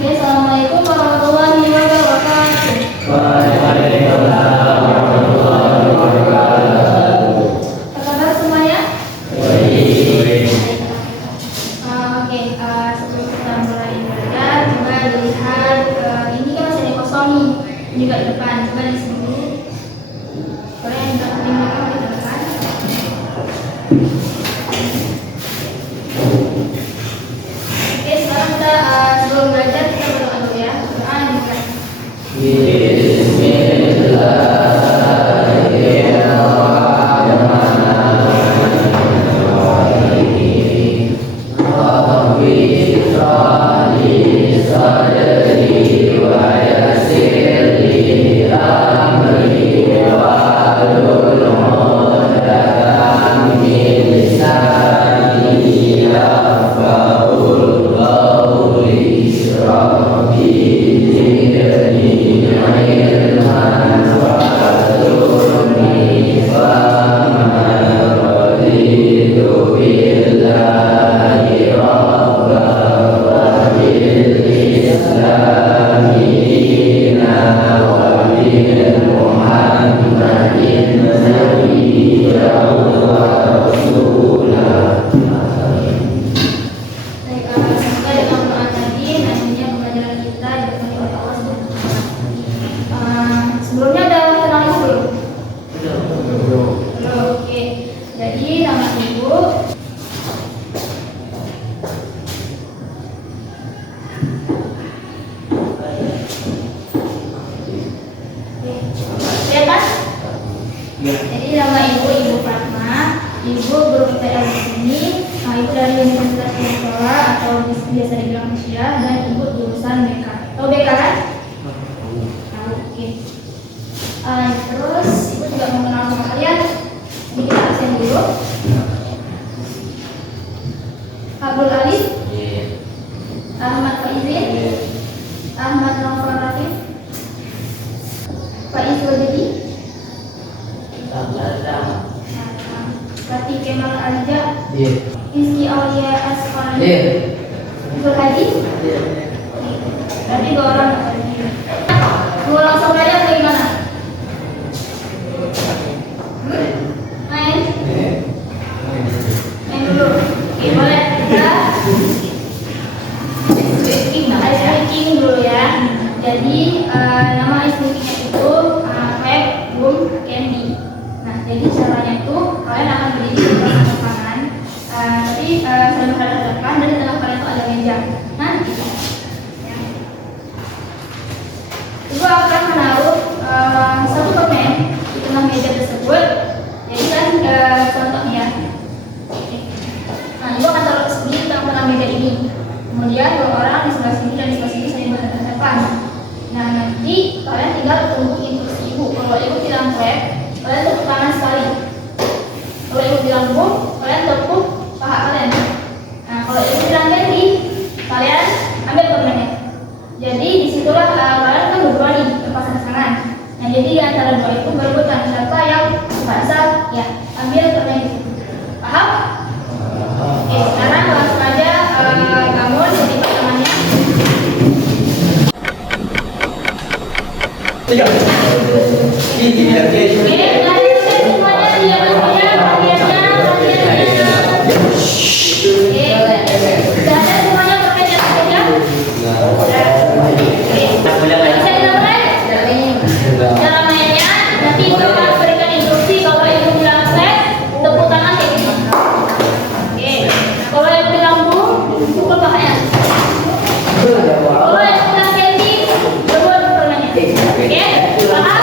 Oke, assalamualaikum warahmatullahi wabarakatuh. Waalaikumsalam warahmatullahi wabarakatuh. Apa kabar semuanya? Baik. Oke, sebelum kita mulai belajar, coba dilihat ini kan masih ada kosong nih, ini juga di depan. Coba di sini. Boleh yang di belakang di depan. Oke, sekarang kita sebelum belajar kita berdoa dulu ya. Doa yang dimulai. Sebelumnya ada kenal ibu belum? Belum. Oke. Jadi nama ibu ya kan? Jadi nama Ibu Fatma. Ibu berPTN di sini. Ibu dari Universitas Sekolah atau biasa dibilang Asia, dan ibu jurusan BK. Tahu BK kan? Tahu. Oke. Terus ibu juga mau kenal sama kalian. Jadi kita absen dulu. Abdul Alif, Ahmad Faizin, Ahmad Naufal Latif, Pak Iswajidi, Fatih Kemal Alija, Rizky Aulia Asqalani, Zul Hadi. Berarti 2 orang. Mau langsung belajar atau gimana? Main? Main dulu. Oke, boleh. Kita speaking dulu ya. Jadi nama speakingnya itu Feb, Bum, Candy. Nah, jadi caranya itu kalian akan berdiri di belakang tangan, tapi saling menghadap ke depan, dan di tengah kalian itu ada meja. Nanti ibu akan menaruh satu permen di tengah meja tersebut. Jadi kan contohnya ya. Nah, ibu akan taruh di tengah meja ini. Kemudian 2 orang di sebelah sini dan di sebelah sini saling berhadapan. Nah, nanti kalian tinggal tunggu instruksi ibu. Kalau ibu bilang clap, kalian tepuk tangan sekali. Kalau ibu bilang boom, kalian tepuk paha kalian. Nah, kalau ibu bilang candy, kalian ambil permennya. Jadi disitulah kalian kan berdua nih berpasang tangan. Nah, jadi di antara 2 itu berebutan siapa yang basah, ya ambil permen itu. Paham? Oke, sekarang langsung aja kamu jadi tangannya. Oke, semuanya diam saja, bagiannya. Oke, sudah ada semuanya permennya saja. Cara mainnya, nanti ibu akan berikan instruksi. Kalau ibu bilang set, tepuk tangan kayak gini. Oke, kalau ibu bilang boom, pukul pahanya. Kalau ibu bilang candy, berbun permennya. Oke, paham?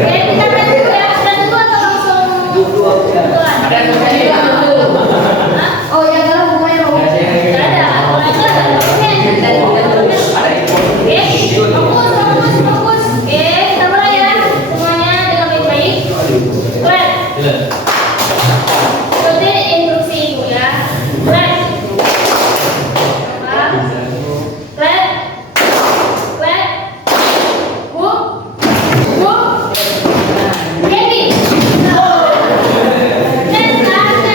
Oke, kita main dulu ya. Kita dulu atau langsung kebetulan? Oh ya, kalau bukannya mau tidak ada. Kalau itu ada permen. Oke, fokus. Oke, kita mulai ya. Semuanya dengan baik-baik. Clap. Ikutin instruksi ibu ya. Clap. Clap. Clap. Boom. Boom. Ready. Let's start.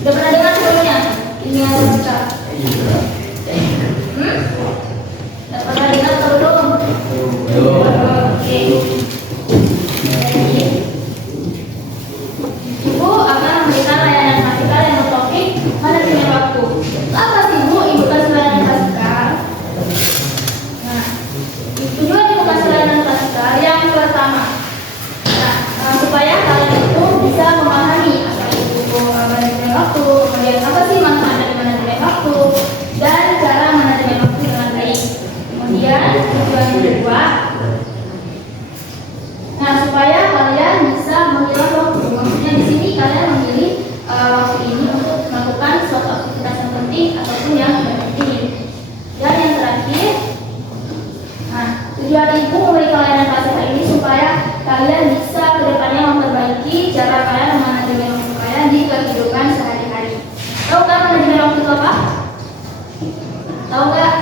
Udah pernah dengar sebelumnya? Ini Asika. Udah pernah dengar atau belum? Oke. Jadi, Ibu akan memberikan layanan klasikal yang bertopik manajemen waktu. Apa sih Bu Ibu kasih layanan klasikal? Nah, tujuan Ibu kasih layanan klasikal yang pertama, supaya kalian itu bisa memahami apa itu manajemen waktu, kemudian apa sih manfaat dari manajemen waktu, dan cara manajemen waktu dengan baik. Kemudian tujuan yang kedua, nah supaya kalian bisa memilah waktu. Maksudnya di sini kalian memilih waktu ini untuk melakukan suatu aktivitas yang penting ataupun yang tidak penting. Dan yang terakhir, nah tujuan Ibu memberikan layanan klasikal ini supaya kalian bisa kedepannya memperbaiki cara kalian memanajemen waktu kalian di kehidupan sehari-hari. Tahu nggak manajemen waktu itu apa? Tahu nggak?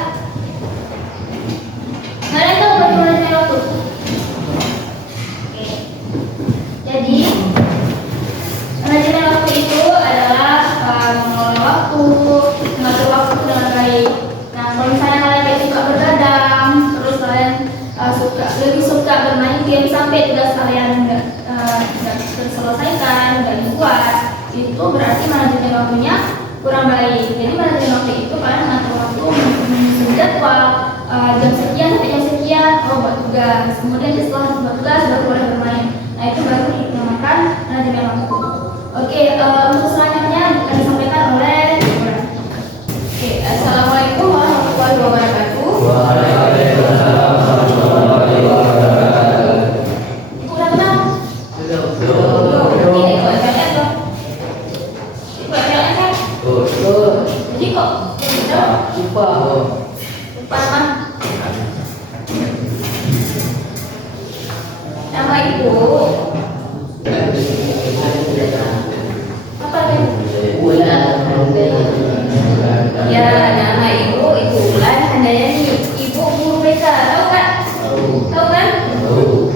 Kalian tahu bagaimana manajemen waktu? Oke. Jadi manajemen waktu itu adalah mengelola waktu, mengatur waktu dengan baik. Nah, kalau misalnya kalian kayak suka bergadang, terus kalian lebih suka bermain game sampai tugas kalian nggak terselesaikan, nggak dibuat, itu berarti manajemen waktunya kurang baik. Jadi manajemen waktu itu kalian mengatur waktu, menyusun jadwal, jam sekian sampai jam sekian, buat tugas. Kemudian setelah buat tugas baru boleh bermain. Nah itu baru dinamakan manajemen waktu. Oke, untuk selanjutnya akan disampaikan oleh Oke, Assalamualaikum warahmatullahi wabarakatuh. Waalaikumsalam warahmatullahi wabarakatuh. Ibu udah kenal? Belum. Oke, ikut PLN dong. Ikut PLN kan? Jadi kok lupa nama? Nama Ibu apa nih? Ya, nama Ibu Ulan Handayani. Ibu guru BK, tahu kan? Tahu kan?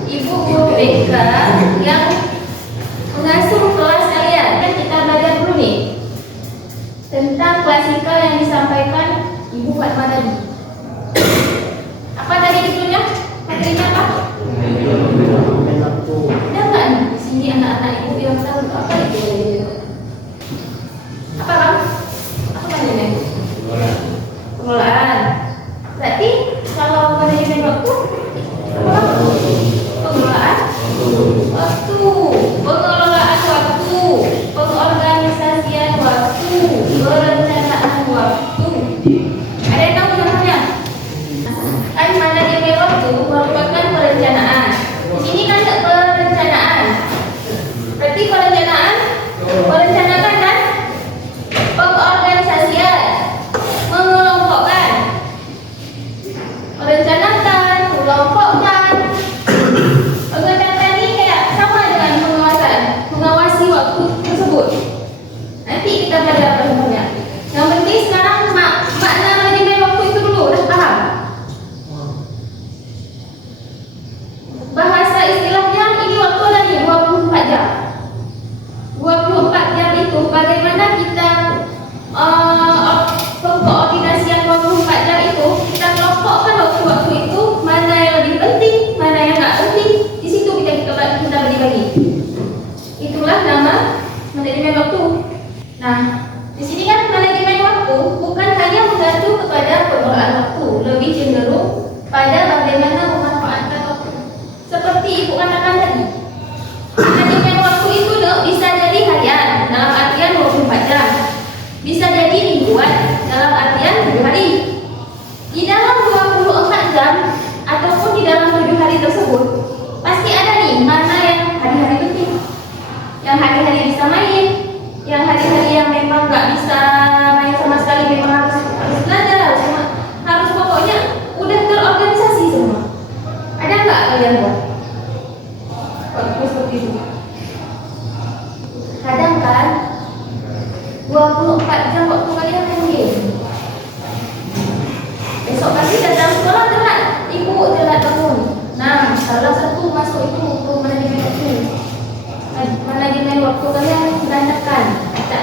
Ibu guru BK yang mengasuh kelas kalian. Kan kita belajar dulu nih tentang klasikal yang disampaikan Ibu Fatma tadi. Apa tadi judulnya? Materinya apa? Ada nggak nih di sini anak-anak Ibu yang tahu apa itu? Apa kan? Apa namanya? Pengelolaan. Berarti kalau manajemen waktu apa? Pengelolaan waktu, pengelolaan waktu, pengorganisasian waktu, perencanaan waktu. Ada yang tahu namanya? Kan manajemen waktu merupakan perencanaan. Di sini kan ada perencanaan. Berarti perencanaan, merencanakan kan? Pengorganisasian, mengelompokkan, merencanakan, mengelompokkan. Perencanaan ini kayak sama dengan pengawasan, mengawasi waktu tersebut. Nanti kita belajar apa sebenarnya. Yang penting sekarang makna manajemen waktu itu dulu udah paham. Bahasa istilahnya ini waktu ada nih 24 jam. 24 jam itu bagaimana kita pengkoordinasian 24 jam itu kita kelompokkan waktu-waktu itu mana yang lebih penting, mana yang nggak penting. Di situ kita bagi-bagi. Itulah nama manajemen waktu. Nah, di sini kan manajemen waktu bukan hanya mengacu kepada pengelolaan waktu, lebih cenderung pada bagaimana memanfaatkan waktu. Seperti Ibu katakan tadi, manajemen waktu itu bisa jadi harian dalam artian 24 jam, bisa jadi mingguan dalam artian 7 hari. Di dalam 24 jam ataupun di dalam 7 hari tersebut pasti ada nih mana yang hari-hari penting, yang hari-hari bisa main, yang hari-hari yang memang nggak bisa main sama sekali, memang harus belajar, harus pokoknya udah terorganisasi semua. Ada nggak kalian buat? Waktu seperti itu. Kadang kan 24 jam waktu kalian main game. Besok pagi datang sekolah telat, Ibu telat bangun. Nah, salah satu masuk itu ke manajemen waktu. Manajemen waktu kalian berantakan, acak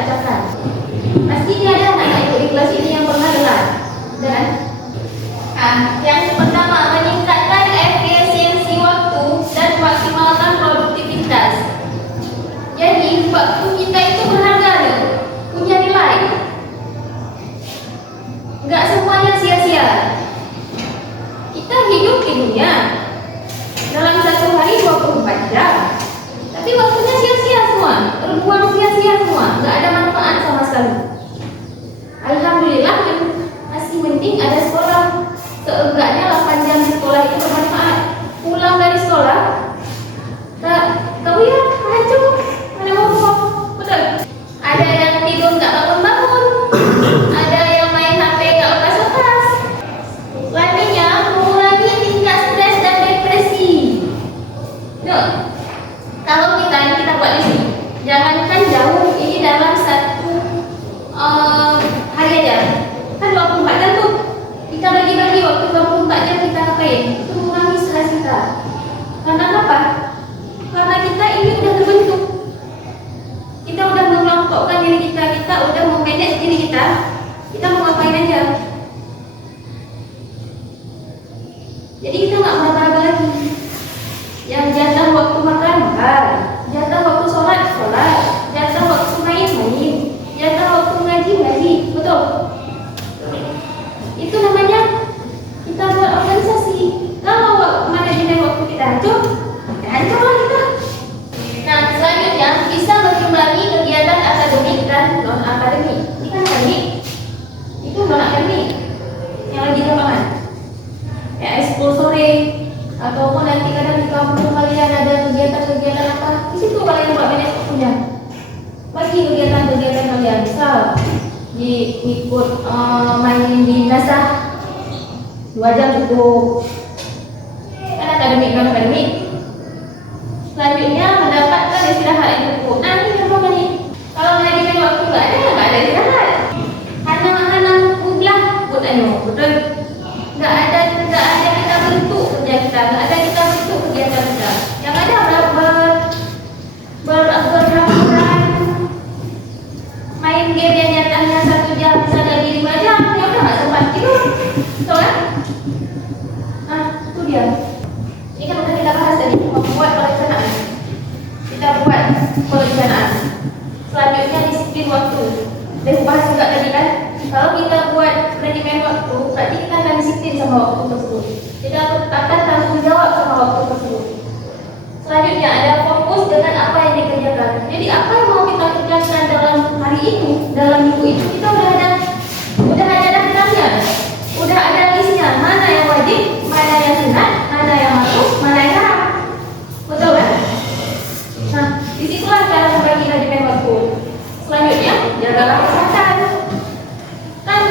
tidur nggak bangun-bangun, ada yang main HP nggak lepas-lepas. Selanjutnya, mengurangi tingkat stres dan depresi. Yuk, kalau kita buat di sini, jangankan jauh, ini dalam satu hari aja. Kan 24 jam tuh, kita bagi-bagi waktu 24 jam kita ngapain? Itu mengurangi stres kita. Karena apa? Karena kita ini udah terbentuk. Kita udah mengelompokkan diri kita udah memanage diri kita mau ngapain aja. Jadi kita nggak meraba-raba lagi. Yang jatah waktu makan, jatah waktu sholat, jatah waktu main, jatah waktu ngaji, betul? Itu namanya kita buat organisasi. Kalau manajemen waktu kita hancur, ya hancurlah kita. Nah, selanjutnya bisa mengimbangi kegiatan akademik dan non akademik. Ini kan akademik, itu non akademik yang lagi di lapangan. Ya, ekskul sore ataupun nanti kadang di kampung kalian ada kegiatan-kegiatan apa, di situ kalian buat banyak waktunya. Bagi kegiatan-kegiatan kalian, misal ikut main di nasah 2 jam cukup. Kan akademik non akademik. Selanjutnya mendapatkan istirahat yang cukup. Nah, ini contohnya nih. Kalau manajemen waktu nggak ada istirahat. Hana kublah buat betul. Nggak ada kita bentuk kerja kita, nggak ada kita bentuk kegiatan kita. Yang ada berhamburan main game yang nyatanya 1 jam bisa jadi 5 jam, ya udah nggak sempat tidur, betul kan? Nah, itu dia. Ini kan udah kita bahas tadi, membuat perencanaan. Kita buat perencanaan. Selanjutnya disiplin waktu. Dan bahas juga tadi kan, kalau kita buat manajemen waktu, berarti kita akan disiplin sama waktu tersebut. Kita akan tanggung jawab sama waktu tersebut. Selanjutnya ada fokus dengan apa yang dikerjakan. Jadi apa yang mau kita kerjakan dalam hari itu, dalam minggu itu, kita udah ada daftarnya, udah ada listnya. Mana yang wajib, mana yang sunat, mana yang masuk, mana yang haram. Betul kan? Nah, disitulah cara membagi manajemen waktu. Selanjutnya, jagalah kesehatan. Kan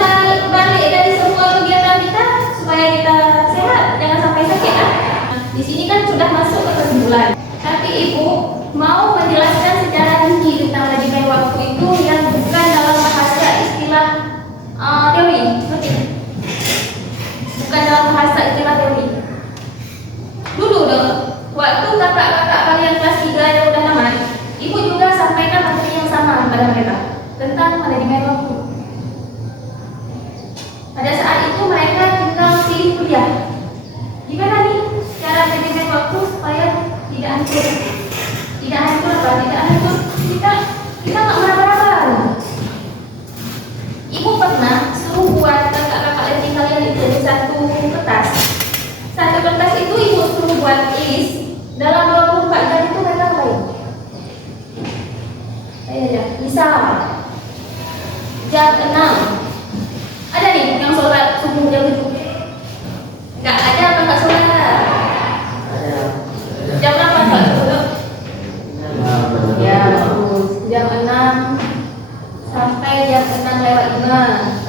balik dari semua kegiatan kita supaya kita sehat, jangan sampai sakit kan? Nah, di sini kan sudah masuk ke kesimpulan. Tapi ibu mau menjelaskan secara rinci tentang manajemen waktu itu yang bukan dalam bahasa istilah teori, ngerti? Bukan dalam bahasa istilah teori. Dulu dong, waktu kakak-kakak kalian kelas 3 yang udah tamat, ibu juga sampaikan materi yang sama kepada mereka tentang manajemen waktu. Pada saat itu mereka tinggal pilih kuliah. Gimana nih cara manajemen waktu supaya tidak hancur? Tidak hancur apa? Tidak hancur. Kita nggak meraba-raba. Ibu pernah suruh buat kakak-kakak learning kalian itu di satu kertas. Satu kertas itu ibu suruh buat list dalam 24 jam itu mereka ngapain? Ayo, misal jam 6 ada nih yang sholat subuh jam 7. Nggak ada apa nggak sholat? Jam berapa sholat subuh? Ya bagus. Jam 6 sampai jam 6:05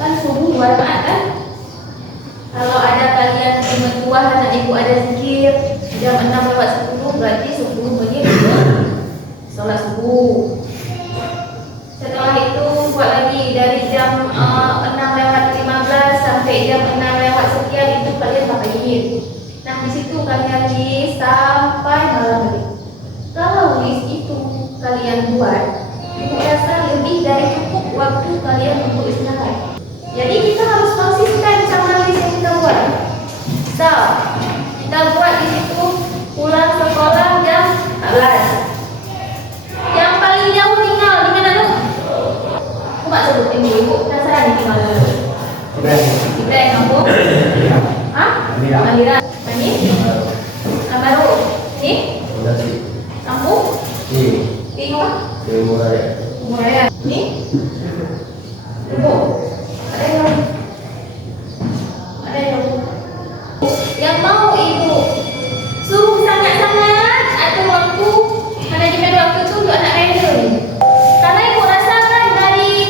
kan subuh 2 rakaat kan? Kalau ada kalian tua anak ibu ada zikir jam 6:10 berarti subuh menit sholat subuh. Setelah itu buat lagi dari jam 6:15 sampai jam 6:sekian itu kalian ngapain? Nah, di situ kalian list sampai malam hari. Kalau list itu kalian buat, ibu rasa lebih dari cukup waktu kalian untuk istirahat. Jadi kita harus konsisten sama list yang kita buat. So, kita buat di situ pulang sekolah jam 14. Yang paling jauh tinggal di mana tuh? Aku nggak sebutin dulu, ibu penasaran tinggal dulu. Ibrahim kampung? Hah? Amira. Mani? Baru? Ini? Kampung? Ini apa? Muraya. Ini? Ibu? Ada yang lain? Ada yang lain? Yang mau ibu suruh sangat-sangat atur waktu, manajemen waktu itu untuk anak random. Karena ibu rasakan dari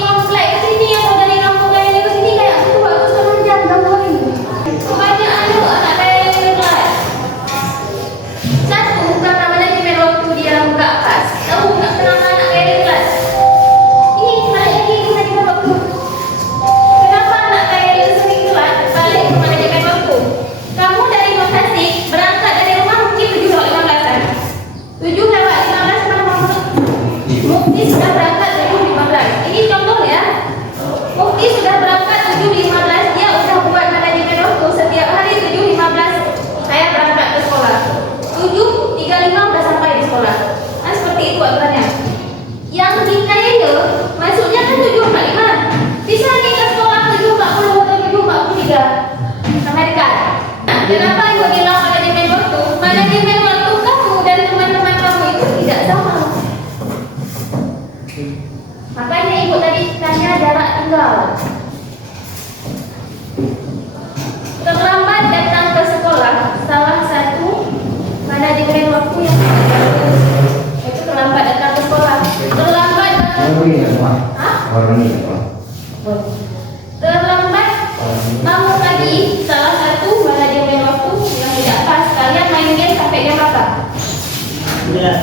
tanggal. Terlambat datang ke sekolah, salah satu manajemen waktu yang bagus. Itu terlambat datang ke sekolah. Terlambat datang. Hah? Terlambat bangun pagi, salah satu manajemen waktu yang tidak pas. Kalian main game sampai jam berapa? Betul.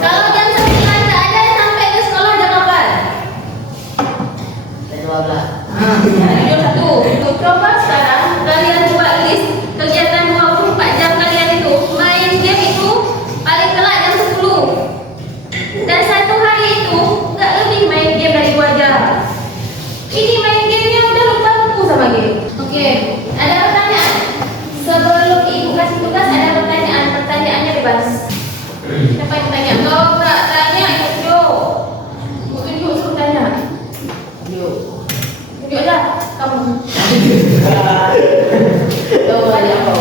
Kalau jam 9 tak ada sampai ke sekolah jam 8. Jam 1. Coba sekarang kalian buat list kegiatan 24 jam kalian itu. Main game itu paling telat jam 10. Dan satu hari itu nggak lebih main game dari 2 jam. Ini main gamenya udah lupa buku sama game. Oke, ada pertanyaan? Sebelum ibu kasih tugas ada pertanyaan. Pertanyaannya bebas. Siapa yang tanya? Kalau nggak tanya, yuk. Mungkin yuk suruh tanya. Yuk dah, kamu. Tanya kau.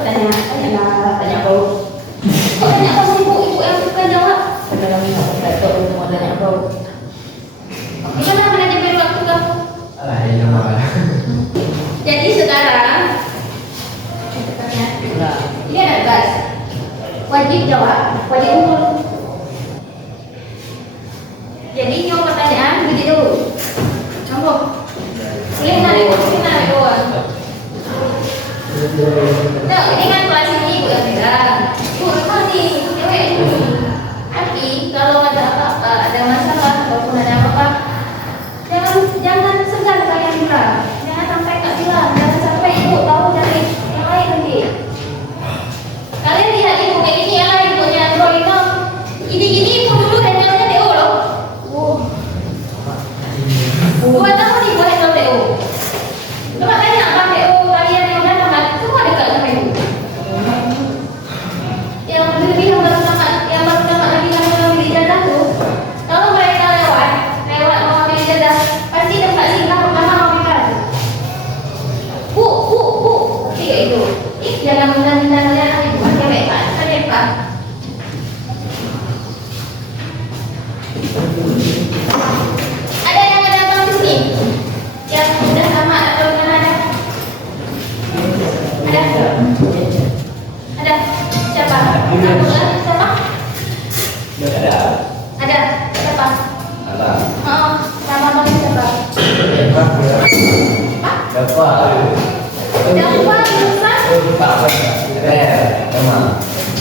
Tanya kau. Tanya kau ibu yang suka jawab. Tanya kau. Gimana manajemen waktu kamu? Jadi sekarang, dia ada gas. Wajib jawab, wajib unggul. Jadi jawab pertanyaan, begini dulu. Kamu, boleh narik doang. Nah, ini kan kelas ini ibu yang pegang. Ibu memang nih, cewek ini. Tapi kalau ada apa-apa, ada masalah ataupun ada apa-apa, jangan segan kalian bilang. Jangan sampai nggak bilang. Jangan sampai ibu tahu dari yang lain nanti. Kalian lihat ibu kayak gini ya, ibunya Android no. Gini-gini ibu dulu handle-nya DO loh. 2 tahun ibu handle DO. Coba tanya bang DO kalian yang udah tamat, semua dekat sama ibu. Yang lebih yang baru tamat lagi yang ambil ijazah tuh, kalau mereka lewat mau ambil ijazah, pasti tempat singgah pertama ambil. Bu, kayak itu. Jangan menghina kalian ibu cewek kan, Pak. Ada yang ada abang di sini? Yang udah sama atau yang ada? Ada? Siapa? Siapa? Ada? Siapa? Oh, nama abang siapa?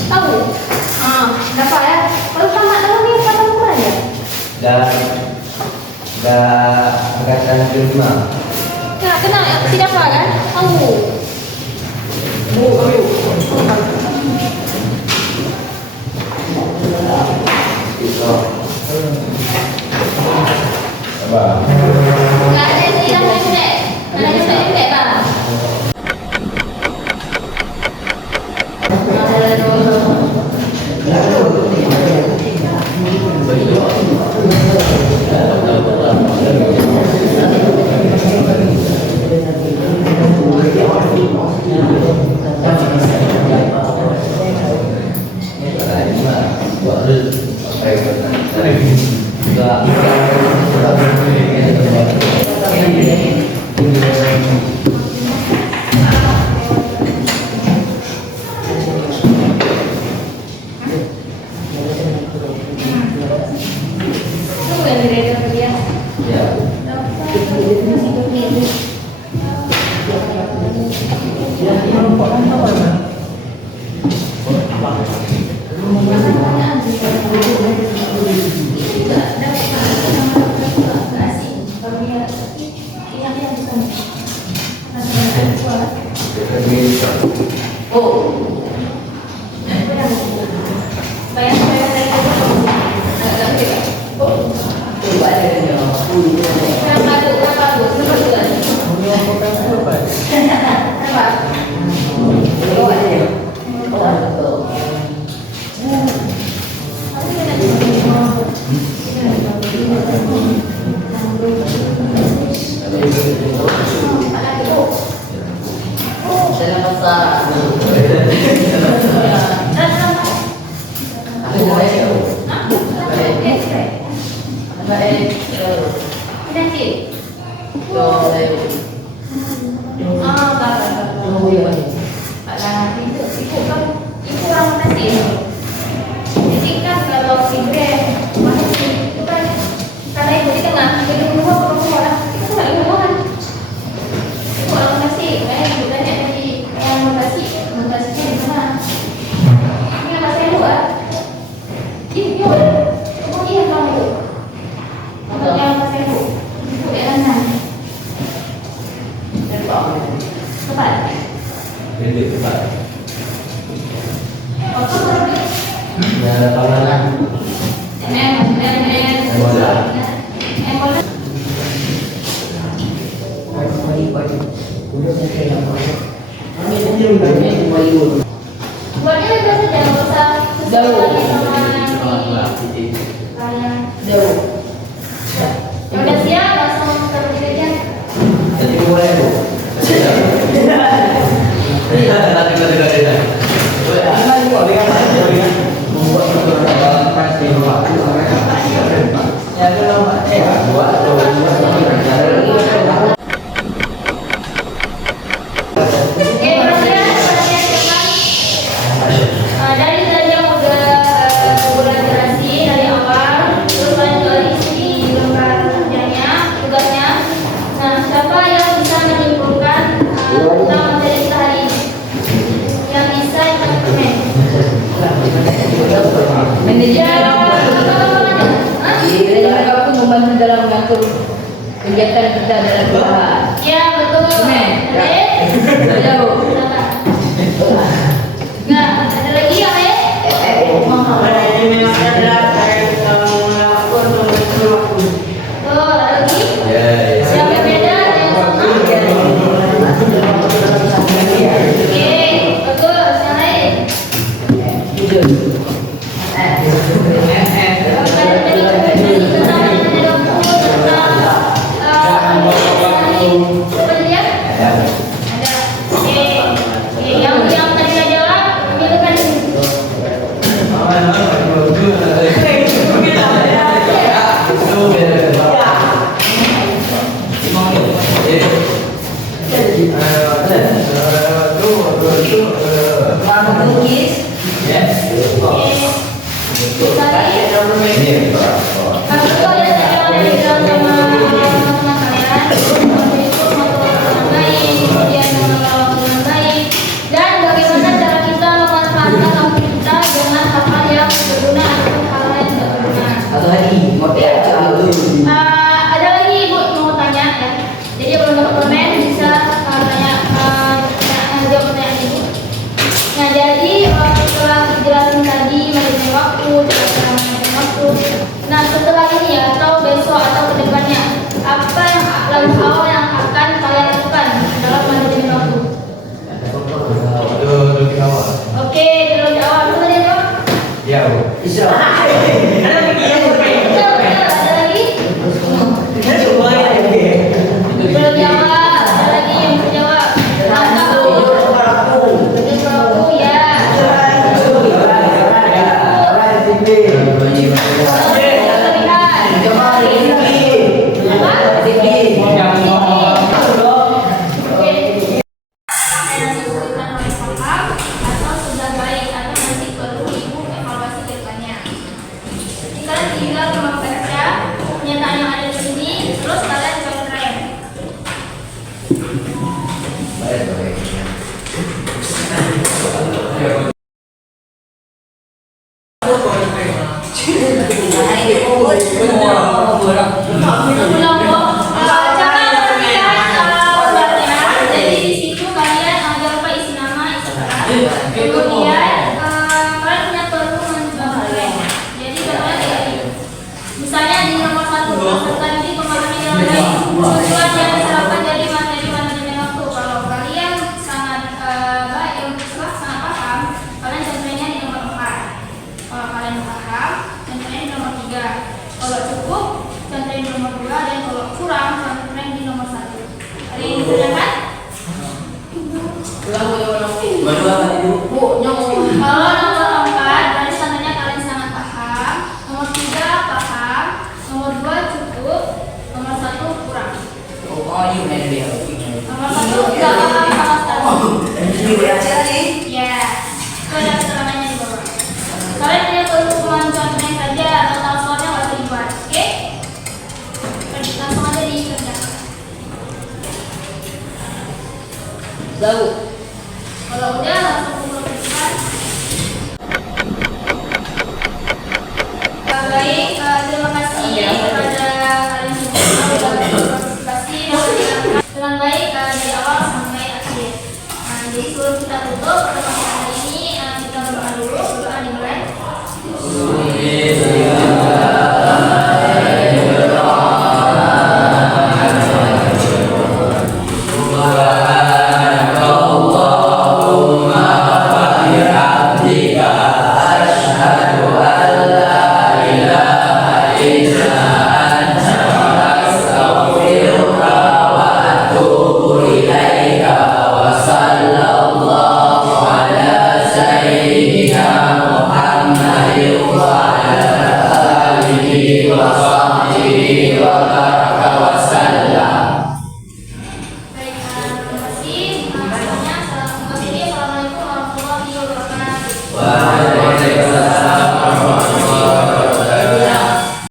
Tahu? Berapa ya? Kalau sama tahu nih berapa ukuran ya? Angkatan kelima. Kenal ya? Tidak apa kan? Tahu. Nggak ada istilah pendek. Ada istilah pendek kan? Nanti. Tuh, saya. Ah, Oh iya. Nah, itu kan itu orang nanti. Jadi kan kalau Sigre masuk itu kan karena itu di tengah, jadi rumah orang itu nggak rumah. Itu orang nasi, kayak bukannya tadi yang montasinya di mana? Ini apa saya buat? Iya, oh iya kamu. Untuk yang apa saya buat? Itu enak. Cepat. Ini cepat. Waktu berapa? Nah, panganan. Buatnya itu saja, nggak usah Jauh. sama Jauh. yang udah siap langsung taruh aja. Jadi boleh bu. Oke, perhatian teman. Dari tadi yang udah jelasin dari awal, terus lanjut lagi di lembar kerjanya, tugasnya. Nah, siapa yang bisa menyimpulkan tentang materi kita hari ini? Yang bisa yang komen. Manajer aku membantu dalam mengatur kegiatan kita dalam perusahaan. Ya, betul. Komen. Ada? Jauh. Nah, ada lagi yang lain? Oh, ada lagi? Siapa yang beda? Ada yang sama? Oke, bagus. Yang lain? Dan bagaimana cara kita memanfaatkan waktu kita dengan hal-hal yang berguna ataupun hal-hal yang tidak berguna. Ada lagi ibu mau tanya ya. Jadi kalau dapat komen bisa tanya jawab pertanyaan ibu. Nah jadi setelah dijelasin tadi manajemen waktu, cara manajemen waktu. Nah setelah ini ya atau besok atau kedepannya apa yang langkah awal yang akan kalian lakukan dalam manajemen waktu? Oke, dulu di awal dulu tadi apa? Ya bu. Betul, ada lagi? Belum jawab, ada lagi yang bisa jawab. Langkah aku ya. Tinggal membaca pernyataan yang ada di sini, terus kalian contohin. Ulang jangan obatnya. Jadi di situ kalian jangan lupa isi nama, isi peran. Kemudian kalian punya perlu jadi kalian kayak gini. Misalnya di nomor 1 peserta ini memahami dengan baik tujuan yang diharapkan dari materi manajemen waktu. Kalau kalian sangat baik, sangat paham, kalian contohnya di nomor 4. Kalau kalian paham, contohnya di nomor 3. Kalau cukup, contohnya di nomor 2. Dan kalau kurang, contohnya di nomor 1. Ada yang ditanyakan? Kalau nomor 4, berarti contohnya kalian sangat paham. Nomor 3 paham. Nomor 2 Jauh. Kalau udah langsung kumpulkan. Baik, terima kasih kepada kalian semua sudah berpartisipasi dengan baik dari awal sampai akhir. Nah, jadi sebelum kita tutup,